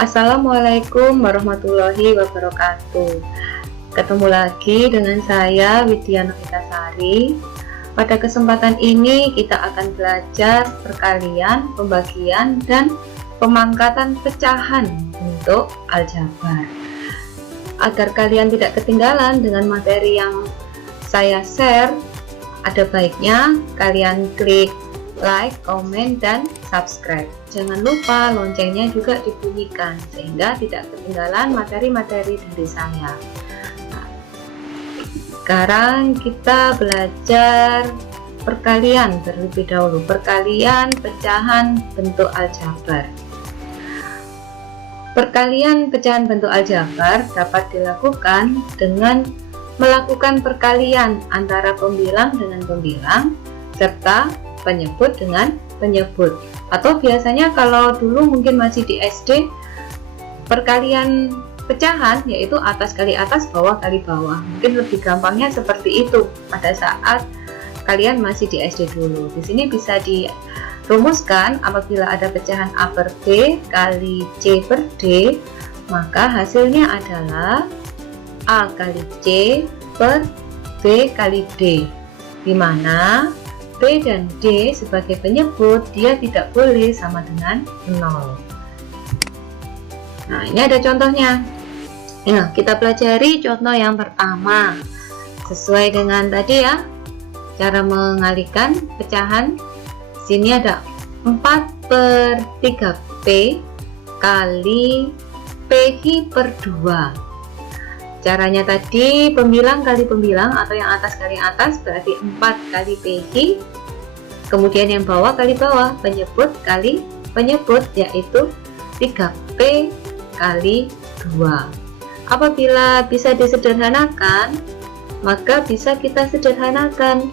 Assalamualaikum warahmatullahi wabarakatuh. Ketemu lagi dengan saya Widya Novitasari. Pada kesempatan ini kita akan belajar perkalian, pembagian, dan pemangkatan pecahan untuk aljabar. Agar kalian tidak ketinggalan dengan materi yang saya share, ada baiknya kalian klik like, komen, dan subscribe. Jangan lupa loncengnya juga dibunyikan sehingga tidak ketinggalan materi-materi dari saya. Nah, sekarang kita belajar perkalian terlebih dahulu. Perkalian pecahan bentuk aljabar. Perkalian pecahan bentuk aljabar dapat dilakukan dengan melakukan perkalian antara pembilang dengan pembilang serta penyebut dengan penyebut. Atau biasanya kalau dulu mungkin masih di SD, perkalian pecahan yaitu atas kali atas, bawah kali bawah. Mungkin lebih gampangnya seperti itu pada saat kalian masih di SD dulu. Di sini bisa dirumuskan apabila ada pecahan A per B kali C per D, maka hasilnya adalah A kali C per B kali D, di mana B dan D sebagai penyebut dia tidak boleh sama dengan 0. Nah, ini ada contohnya. Nah, kita pelajari contoh yang pertama. Sesuai dengan tadi ya, cara mengalihkan pecahan. Sini ada 4 per 3P kali PI per 2. Caranya tadi pembilang kali pembilang atau yang atas kali atas berarti 4 kali PI, kemudian yang bawah kali bawah, penyebut kali penyebut yaitu 3P kali 2. Apabila bisa disederhanakan, maka bisa kita sederhanakan.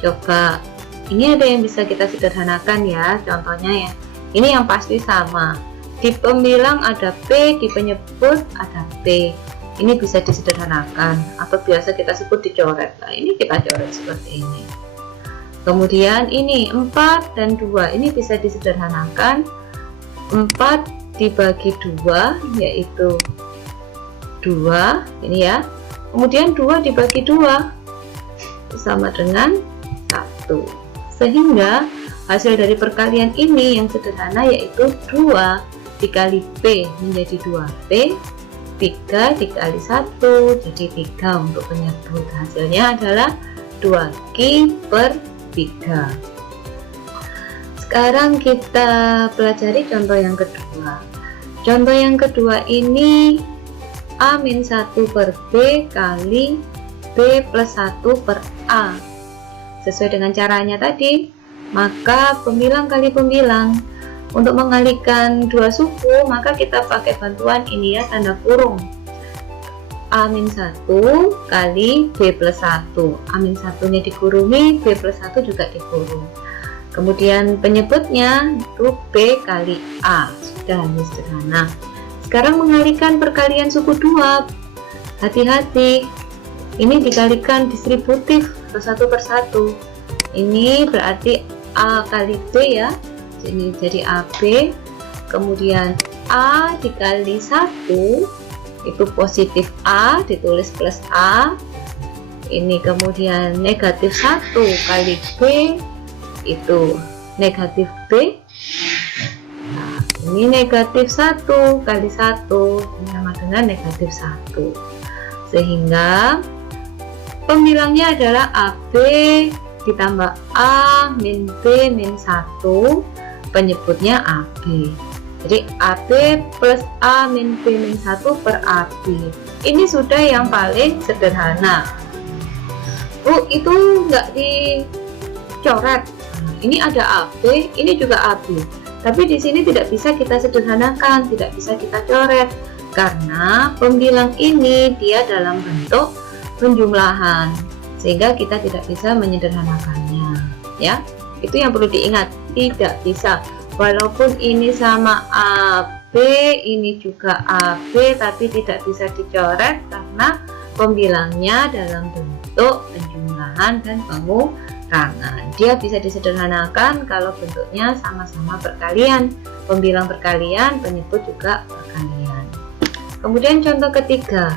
Coba, ini ada yang bisa kita sederhanakan ya, contohnya ya. Ini yang pasti sama. Di pembilang ada P, di penyebut ada P. Ini bisa disederhanakan atau biasa kita sebut dicoret. Nah, ini kita coret seperti ini. Kemudian ini 4 dan 2, ini bisa disederhanakan. 4 dibagi 2 yaitu 2, ini ya. Kemudian 2 dibagi 2 sama dengan 1. Sehingga hasil dari perkalian ini yang sederhana yaitu 2 dikali P menjadi 2P, 3 dikali 1 jadi 3 untuk penyebut. Hasilnya adalah 2Q per 3. Sekarang kita pelajari contoh yang kedua. Contoh yang kedua ini A-1 per B kali B plus 1 per A. Sesuai dengan caranya tadi, maka pembilang kali pembilang. Untuk mengalihkan dua suku, maka kita pakai bantuan ini ya, tanda kurung. A-1 kali B plus 1. A-1 nya dikurungi, B plus 1 juga dikurung. Kemudian penyebutnya itu B kali A. Sudah, ini sederhana. Sekarang mengalihkan perkalian suku 2. Hati-hati, ini dikalikan distributif atau 1 per 1. Ini berarti A kali B ya. Ini jadi AB, kemudian A dikali 1 itu positif A, ditulis plus A. Ini kemudian negatif 1 kali B itu negatif B. Nah, ini negatif 1 kali 1 sama dengan negatif 1, sehingga pembilangnya adalah AB ditambah A min B min 1, penyebutnya AB. Jadi AB plus A min B min 1 per AB. Ini sudah yang paling sederhana. Itu enggak dicoret. Nah, ini ada AB, ini juga AB. Tapi di sini tidak bisa kita sederhanakan, tidak bisa kita coret karena pembilang ini dia dalam bentuk penjumlahan, sehingga kita tidak bisa menyederhanakannya. Ya. Itu yang perlu diingat, tidak bisa. Walaupun ini sama AB, ini juga AB, tapi tidak bisa dicoret karena pembilangnya dalam bentuk penjumlahan dan perangan. Dia bisa disederhanakan kalau bentuknya sama-sama perkalian, pembilang perkalian, penyebut juga perkalian. Kemudian contoh ketiga.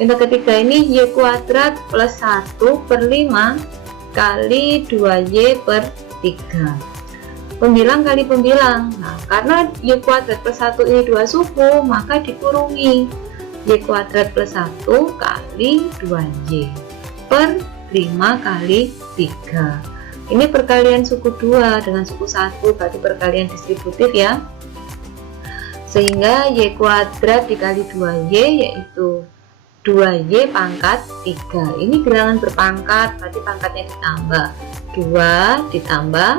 Contoh ketiga ini y kuadrat plus 1 per 5 kali 2y per 3. Pembilang kali pembilang. Nah, karena y kuadrat plus 1 ini 2 suku, maka dikurungi y kuadrat plus 1 kali 2y per 5 kali 3. Ini perkalian suku 2 dengan suku 1, berarti perkalian distributif ya. Sehingga y kuadrat dikali 2y yaitu 2y pangkat 3. Ini bilangan berpangkat, berarti pangkatnya ditambah 2 ditambah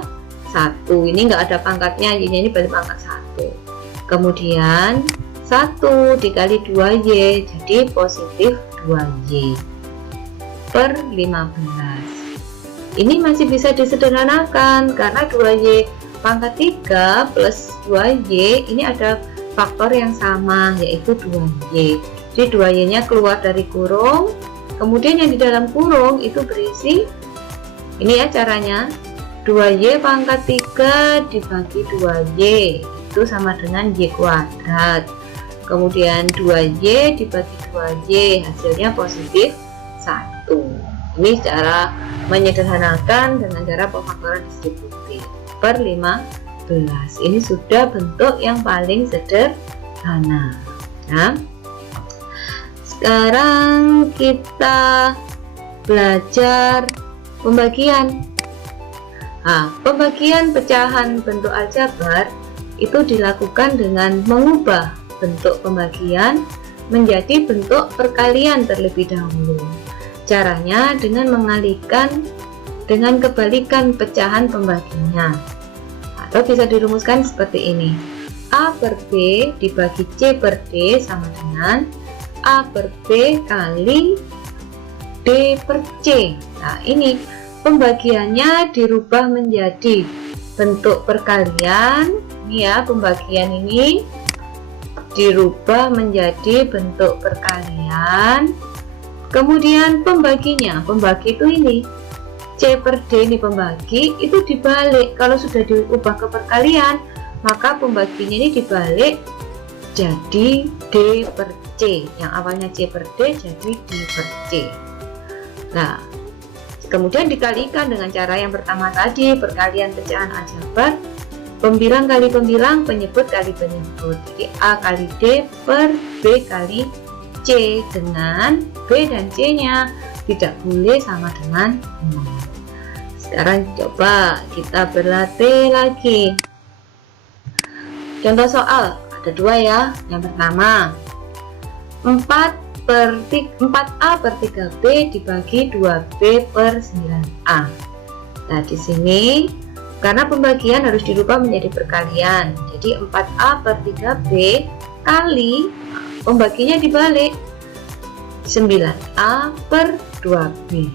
1. Ini enggak ada pangkatnya, y-nya ini berarti pangkat 1. Kemudian 1 dikali 2y jadi positif 2y per 15. Ini masih bisa disederhanakan karena 2y pangkat 3 plus 2y ini ada faktor yang sama yaitu 2y. Jadi 2y nya keluar dari kurung, kemudian yang di dalam kurung itu berisi, ini ya caranya, 2y pangkat 3 dibagi 2y itu sama dengan y kuadrat. Kemudian 2y dibagi 2y hasilnya positif 1. Ini cara menyederhanakan dengan cara pemfaktoran distributif per 15. Ini sudah bentuk yang paling sederhana. Nah, sekarang kita belajar pembagian. Nah, pembagian pecahan bentuk aljabar itu dilakukan dengan mengubah bentuk pembagian menjadi bentuk perkalian terlebih dahulu. Caranya dengan mengalihkan dengan kebalikan pecahan pembaginya. Atau bisa dirumuskan seperti ini. A per B dibagi C per D sama dengan A per B kali D per C. Nah, ini pembagiannya dirubah menjadi bentuk perkalian. Ini ya, pembagian ini dirubah menjadi bentuk perkalian. Kemudian pembaginya, pembagi itu ini C per D ini pembagi, itu dibalik. Kalau sudah diubah ke perkalian, maka pembaginya ini dibalik jadi D per C. Yang awalnya C per D jadi D per C. Nah, kemudian dikalikan dengan cara yang pertama tadi, perkalian pecahan aljabar, pembilang kali pembilang, penyebut kali penyebut. Jadi A kali D per B kali C, dengan B dan C nya tidak boleh sama dengan 0. Sekarang coba kita berlatih lagi. Contoh soal ada 2 ya. Yang pertama 4A per 3B dibagi 2B per 9A. Nah, di sini karena pembagian harus dirubah menjadi perkalian, jadi 4A per 3B kali, pembaginya dibalik, 9A per 2B.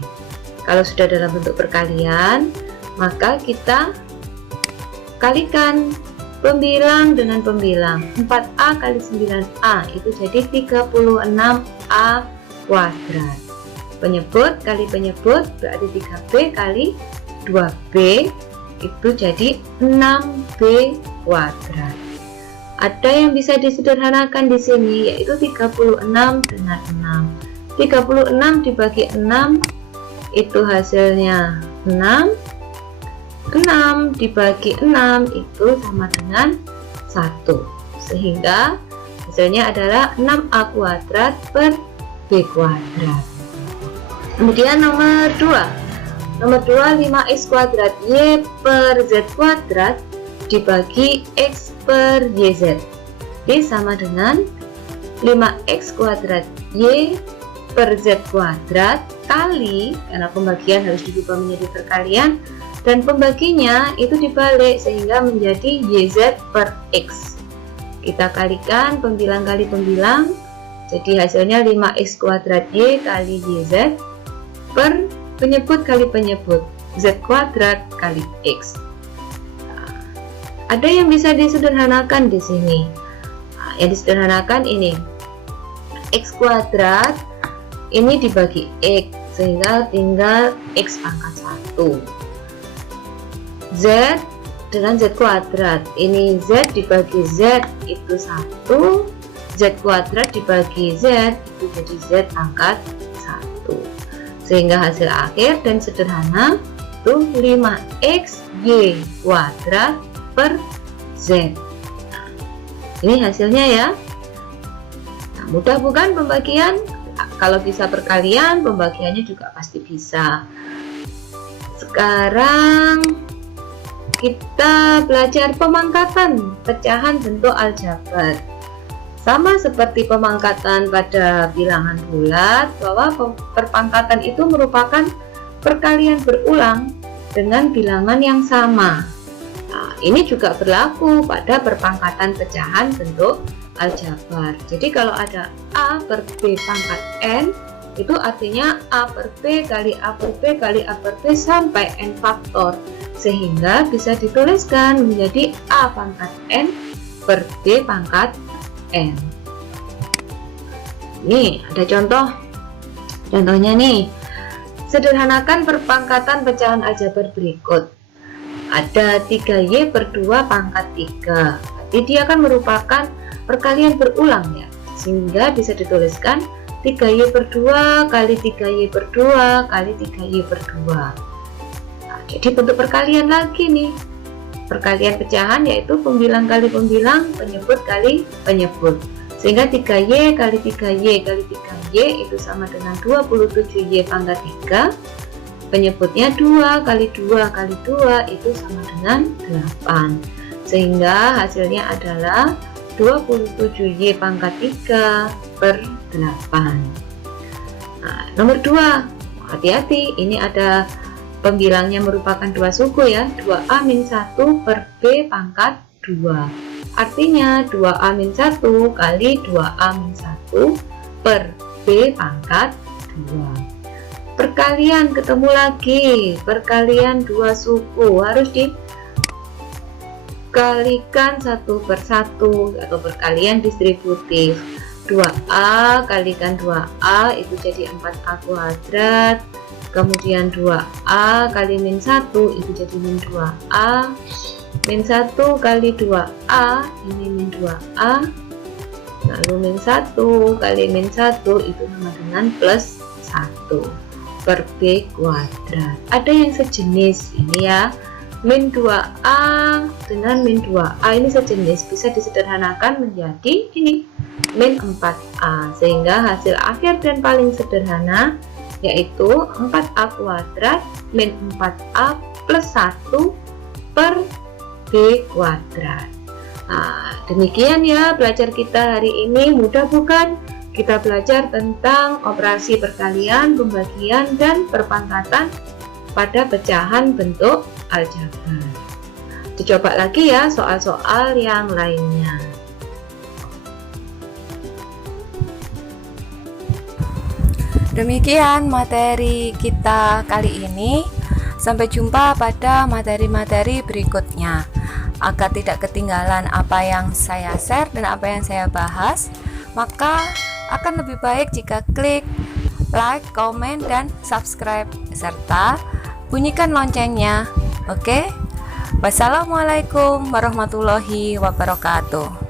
Kalau sudah dalam bentuk perkalian, maka kita kalikan pembilang dengan pembilang. 4A kali 9A itu jadi 36A kuadrat. Penyebut kali penyebut berarti 3B kali 2B itu jadi 6B kuadrat. Ada yang bisa disederhanakan di sini yaitu 36 dengan 6. 36 dibagi 6 itu hasilnya 6. 6 dibagi 6 itu sama dengan 1. Sehingga hasilnya adalah 6A kuadrat per B kuadrat. Kemudian nomor 2. Nomor 2, 5x kuadrat y per z kuadrat dibagi x per yz. Jadi sama dengan 5x kuadrat y per z kuadrat kali, karena pembagian harus dirubah menjadi perkalian, dan pembaginya itu dibalik sehingga menjadi yz per x. Kita kalikan pembilang kali pembilang, jadi hasilnya 5x kuadrat y kali yz per penyebut kali penyebut, z kuadrat kali x. Nah, ada yang bisa disederhanakan di sini. Nah, yang disederhanakan ini x kuadrat ini dibagi x sehingga tinggal x pangkat 1. Z dengan Z kuadrat. Ini Z dibagi Z itu 1, Z kuadrat dibagi Z itu jadi Z pangkat 1. Sehingga hasil akhir dan sederhana itu 5x Y kuadrat per Z. Ini hasilnya ya. Nah, mudah bukan pembagian? Kalau bisa perkalian, pembagiannya juga pasti bisa. Sekarang kita belajar pemangkatan pecahan bentuk aljabar. Sama seperti pemangkatan pada bilangan bulat, bahwa perpangkatan itu merupakan perkalian berulang dengan bilangan yang sama. Nah, ini juga berlaku pada perpangkatan pecahan bentuk aljabar. Jadi kalau ada A per B pangkat N, itu artinya A per B kali A per B kali A per B sampai N faktor, sehingga bisa dituliskan menjadi A pangkat N per B pangkat N. Nih ada contohnya nih. Sederhanakan perpangkatan pecahan aljabar berikut. Ada 3Y per 2 pangkat 3. Berarti dia akan merupakan perkalian berulang ya, sehingga bisa dituliskan 3Y per 2 kali 3Y per 2 kali 3Y per 2. Nah, jadi bentuk perkalian lagi nih. Perkalian pecahan yaitu pembilang kali pembilang, penyebut kali penyebut. Sehingga 3Y kali 3Y kali 3Y itu sama dengan 27Y pangkat 3. Penyebutnya 2 kali 2 kali 2 itu sama dengan 8. Sehingga hasilnya adalah 27Y pangkat 3 per 8. Nah, nomor 2, hati-hati, ini ada pembilangnya merupakan dua suku ya, 2A-1 per B pangkat 2. Artinya 2A-1 kali 2A-1 per B pangkat 2. Perkalian ketemu lagi, perkalian dua suku harus dikalikan 1 per 1 atau perkalian distributif. 2A kalikan 2A itu jadi 4A kuadrat, kemudian 2A kali min 1 itu jadi min 2A, min 1 kali 2A ini min 2A, lalu min 1 kali min 1 itu sama dengan plus 1 per B kuadrat. Ada yang sejenis ini ya, min 2A dengan min 2A ini sejenis, bisa disederhanakan menjadi ini min 4A, sehingga hasil akhir dan paling sederhana yaitu 4A kuadrat min 4A plus 1 per B kuadrat. Nah, demikian ya belajar kita hari ini. Mudah bukan? Kita belajar tentang operasi perkalian, pembagian, dan perpangkatan pada pecahan bentuk aljabar. Dicoba lagi ya soal-soal yang lainnya. Demikian materi kita kali ini. Sampai jumpa pada materi-materi berikutnya. Agar tidak ketinggalan apa yang saya share dan apa yang saya bahas, maka akan lebih baik jika klik like, komen, dan subscribe serta bunyikan loncengnya. Oke? Wassalamualaikum warahmatullahi wabarakatuh.